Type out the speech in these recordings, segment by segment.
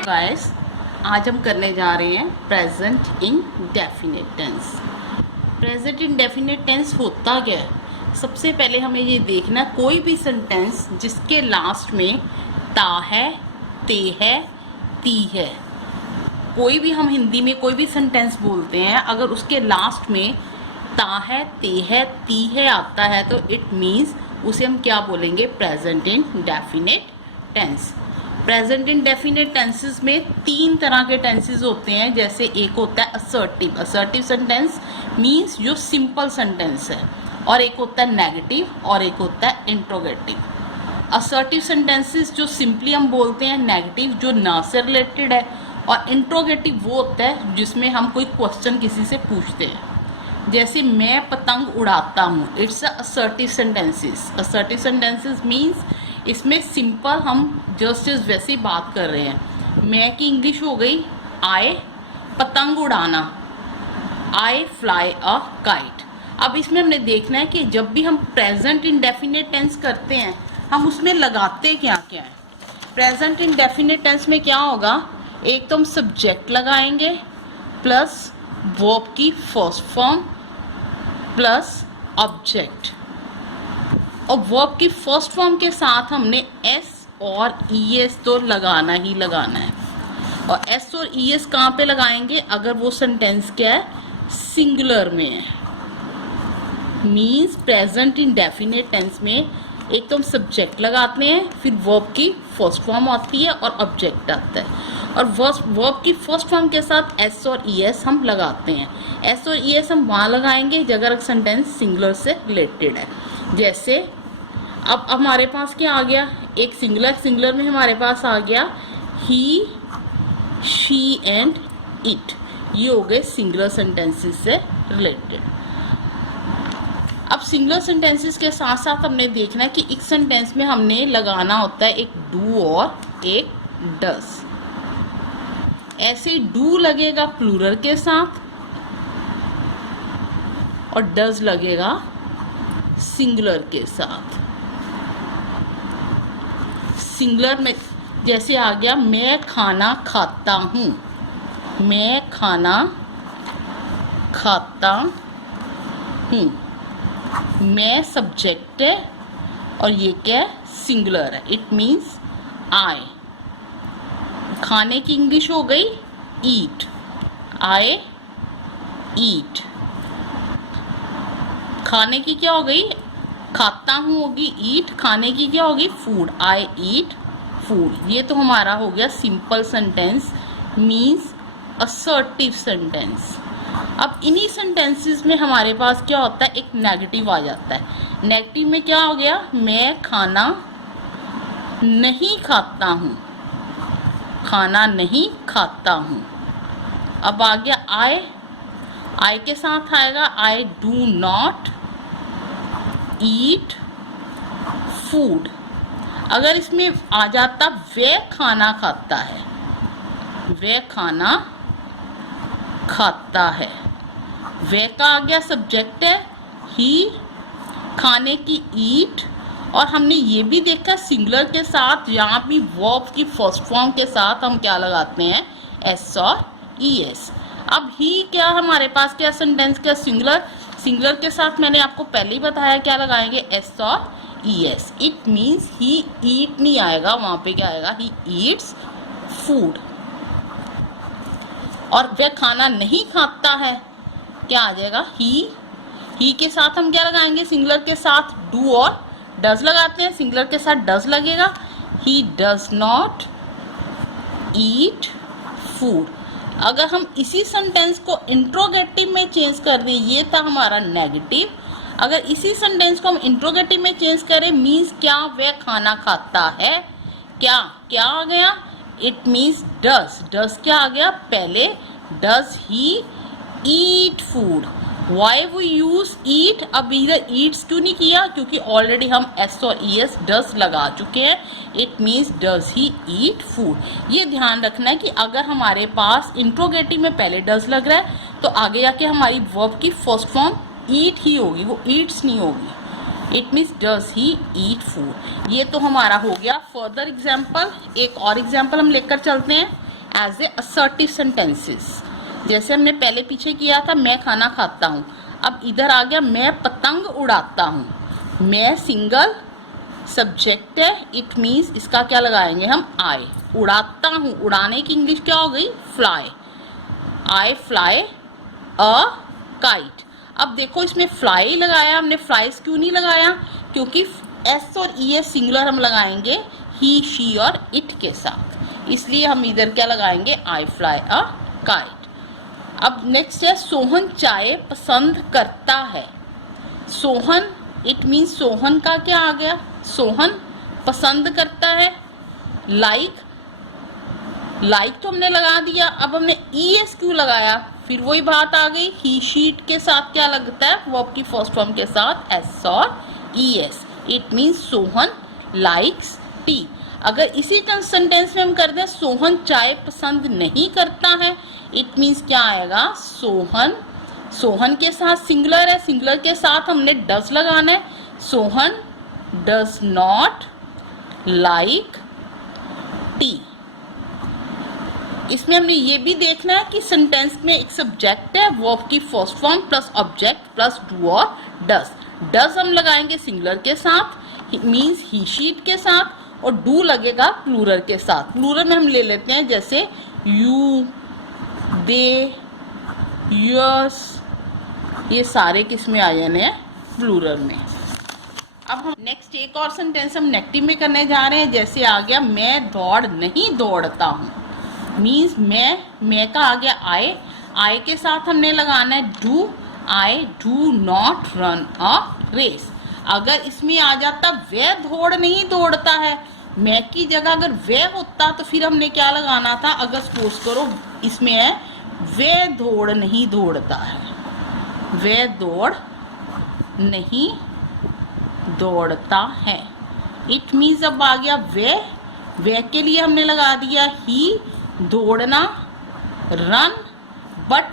Guys, आज हम करने जा रहे हैं present indefinite tense. Present indefinite tense होता क्या है? सबसे पहले हमें ये देखना, कोई भी सेंटेंस जिसके लास्ट में ता है, ते है, ती है, कोई भी हम हिंदी में कोई भी सेंटेंस बोलते हैं, अगर उसके लास्ट में ता है, ते है, ती है आता है तो इट मीन्स उसे हम क्या बोलेंगे? Present indefinite tense. Present indefinite tenses में तीन तरह के टेंसेस होते हैं। जैसे एक होता है असर्टिव, असर्टिव सेंटेंस मीन्स जो सिंपल सेंटेंस है, और एक होता है नेगेटिव, और एक होता है इंट्रोगेटिव। असर्टिव सेंटेंसेस जो सिंपली हम बोलते हैं, नेगेटिव जो ना से रिलेटेड है, और इंट्रोगेटिव वो होता है जिसमें हम कोई क्वेश्चन किसी से पूछते हैं। जैसे मैं पतंग उड़ाता हूँ, it's assertive sentences. Assertive sentences means इसमें सिंपल हम जस्ट वैसे बात कर रहे हैं। मैं की इंग्लिश हो गई आई, पतंग उड़ाना आई फ्लाई अ काइट। अब इसमें हमने देखना है कि जब भी हम प्रेजेंट इंडेफिनिट टेंस करते हैं हम उसमें लगाते क्या क्या है। प्रेजेंट इंडेफिनिट टेंस में क्या होगा? एक तो हम सब्जेक्ट लगाएंगे प्लस वर्ब की फर्स्ट फॉर्म प्लस ऑब्जेक्ट, और वर्ब की फर्स्ट फॉर्म के साथ हमने एस और ईएस तो लगाना ही लगाना है। और एस और ईएस कहाँ पे लगाएंगे? अगर वो सेंटेंस क्या है? सिंगुलर में है। मीन्स प्रेजेंट इंडेफिनिट टेंस में एक तो हम सब्जेक्ट लगाते हैं, फिर वर्ब की फर्स्ट फॉर्म आती है और ऑब्जेक्ट आता है, और वर्ब की फर्स्ट फॉर्म के साथ एस और ईएस हम लगाते हैं। एस और ईएस हम वहाँ लगाएंगे अगर सेंटेंस सिंगुलर से रिलेटेड है। जैसे अब हमारे पास क्या आ गया? एक सिंगुलर में हमारे पास आ गया ही, शी एंड इट। ये हो गए सिंगुलर सेंटेंसेस से रिलेटेड। अब सिंगुलर सेंटेंसेस के साथ साथ हमने देखना है कि एक सेंटेंस में हमने लगाना होता है एक डू और एक डज। ऐसे डू लगेगा प्लूरल के साथ और डज लगेगा सिंगुलर के साथ। सिंगुलर में जैसे आ गया मैं खाना खाता हूँ, मैं खाना खाता हूँ। मैं सब्जेक्ट है और ये क्या है? सिंगुलर है। It means I. खाने की इंग्लिश हो गई ईट, आई ईट। खाने की क्या हो गई? खाता हूँ होगी ईट, खाने की क्या होगी? फूड, आई ईट फूड। ये तो हमारा हो गया simple sentence means assertive sentence. अब इन्हीं सेंटेंसेस में हमारे पास क्या होता है? एक नेगेटिव आ जाता है। नेगेटिव में क्या हो गया? मैं खाना नहीं खाता हूँ, खाना नहीं खाता हूँ। अब आ गया आई के साथ आएगा आई डू नॉट ईट फूड। अगर इसमें आ जाता वह खाना खाता है, वह खाना खाता है, वह का आ गया सब्जेक्ट है ही, खाने की ईट। और हमने ये भी देखा सिंगुलर के साथ यहाँ भी वर्ब की फर्स्ट फॉर्म के साथ हम क्या लगाते हैं? एस और ईएस। अब ही क्या हमारे पास क्या सेंटेंस क्या? सिंगुलर। सिंगुलर के साथ मैंने आपको पहले ही बताया क्या लगाएंगे? एस और ईएस। इट मीन्स ही ईट नहीं आएगा, वहां पे क्या आएगा? He eats food. और वह खाना नहीं खाता है, क्या आ जाएगा? ही के साथ हम क्या लगाएंगे? सिंगुलर के साथ डू और डज लगाते हैं। सिंगुलर के साथ डज लगेगा, he does not eat food. अगर हम इसी सेंटेंस को इंट्रोगेटिव में चेंज कर दें, ये था हमारा नेगेटिव। अगर इसी सेंटेंस को हम इंट्रोगेटिव में चेंज करें मीन्स क्या? वह खाना खाता है। क्या आ गया? It means does. डज क्या आ गया? पहले does he eat food. Why we use eat? अब इधर ईट्स क्यों नहीं किया? क्योंकि ऑलरेडी हम एस और ईएस डज लगा चुके हैं। It means does he eat food. ये ध्यान रखना है कि अगर हमारे पास इंट्रोगेटिव में पहले डज लग रहा है तो आगे जाके हमारी वर्ब की फर्स्ट फॉर्म ईट ही होगी, वो ईट्स नहीं होगी। It means does he eat food. ये तो हमारा हो गया फर्दर एग्जाम्पल। एक और एग्जाम्पल हम लेकर चलते हैं। As a assertive sentences. जैसे हमने पहले पीछे किया था मैं खाना खाता हूँ, अब इधर आ गया मैं पतंग उड़ाता हूँ। मैं सिंगल सब्जेक्ट है, इट मीन्स इसका क्या लगाएंगे हम आई। उड़ाता हूँ, उड़ाने की इंग्लिश क्या हो गई fly. I fly a kite. अब देखो इसमें फ्लाई लगाया हमने, फ्लाइज क्यों नहीं लगाया, क्योंकि एस और ई एस सिंगुलर हम लगाएंगे ही शी और इट के साथ, इसलिए हम इधर क्या लगाएंगे आई फ्लाई अ काइट। अब नेक्स्ट है सोहन चाय पसंद करता है। सोहन इट मीन्स सोहन का क्या आ गया, सोहन पसंद करता है। लाइक तो हमने लगा दिया, अब हमने ई एस क्यों लगाया, फिर वही बात आ गई ही शीट के साथ क्या लगता है वर्ब की फर्स्ट फॉर्म के साथ एस और E S, it means Sohan likes T. अगर इसी सेंटेंस में हम कर दें सोहन चाय पसंद नहीं करता है, इट मीन्स क्या आएगा सोहन के साथ सिंगुलर है, सिंगुलर के साथ हमने डज लगाना है। Sohan does not like T. इसमें हमने ये भी देखना है कि सेंटेंस में एक सब्जेक्ट है, वर्ब की first form plus object plus do और डज। डज हम लगाएंगे सिंगुलर के साथ, मीन्स ही शीट के साथ, और डू लगेगा प्लूरल के साथ। प्लूरल में हम ले लेते हैं जैसे यू, दे, यस, ये सारे किस में आ जाने हैं प्लूरल में। अब हम नेक्स्ट एक और सेंटेंस हम नेगेटिव में करने जा रहे हैं। जैसे आ गया मैं दौड़ नहीं दौड़ता हूँ, मीन्स मैं का आ गया आई के साथ हमने लगाना है do. I do not run a race. अगर इसमें आ जाता वह दौड़ नहीं दौड़ता है, मैं की जगह अगर वह होता तो फिर हमने क्या लगाना था, अगर सपोज करो इसमें है वह दौड़ नहीं दौड़ता है, वह दौड़ नहीं दौड़ता है, इट मीन्स अब आ गया वह के लिए हमने लगा दिया ही दौड़ना run, but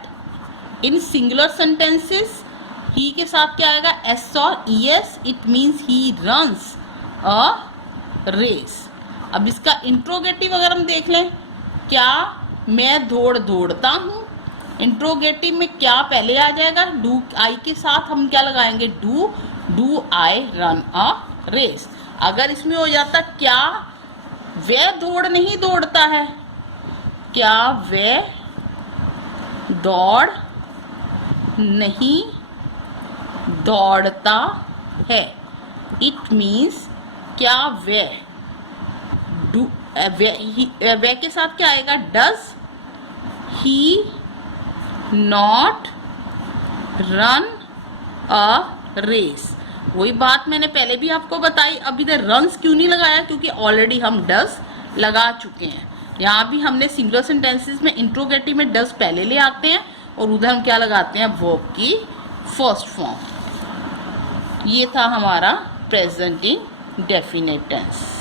in singular sentences he के साथ क्या आएगा एस और E S, it means he runs a race. अब इसका इंट्रोगेटिव अगर हम देख लें, क्या मैं दौड़ता हूँ, इंट्रोगेटिव में क्या पहले आ जाएगा डू, आई के साथ हम क्या लगाएंगे do I run a race. अगर इसमें हो जाता क्या वह दौड़ नहीं दौड़ता है, क्या वह दौड़ नहीं दौड़ता है, इट मीन्स क्या वह के साथ क्या आएगा does he not run a race. वही बात मैंने पहले भी आपको बताई। अब इधर रन्स क्यों नहीं लगाया, क्योंकि ऑलरेडी हम डज लगा चुके हैं। यहाँ भी हमने सिंगुलर सेंटेंसेस में इंट्रोगेटिव में डज पहले ले आते हैं और उधर हम क्या लगाते हैं वर्ब की फर्स्ट फॉर्म। ये था हमारा प्रेजेंट इंडेफिनिट टेंस।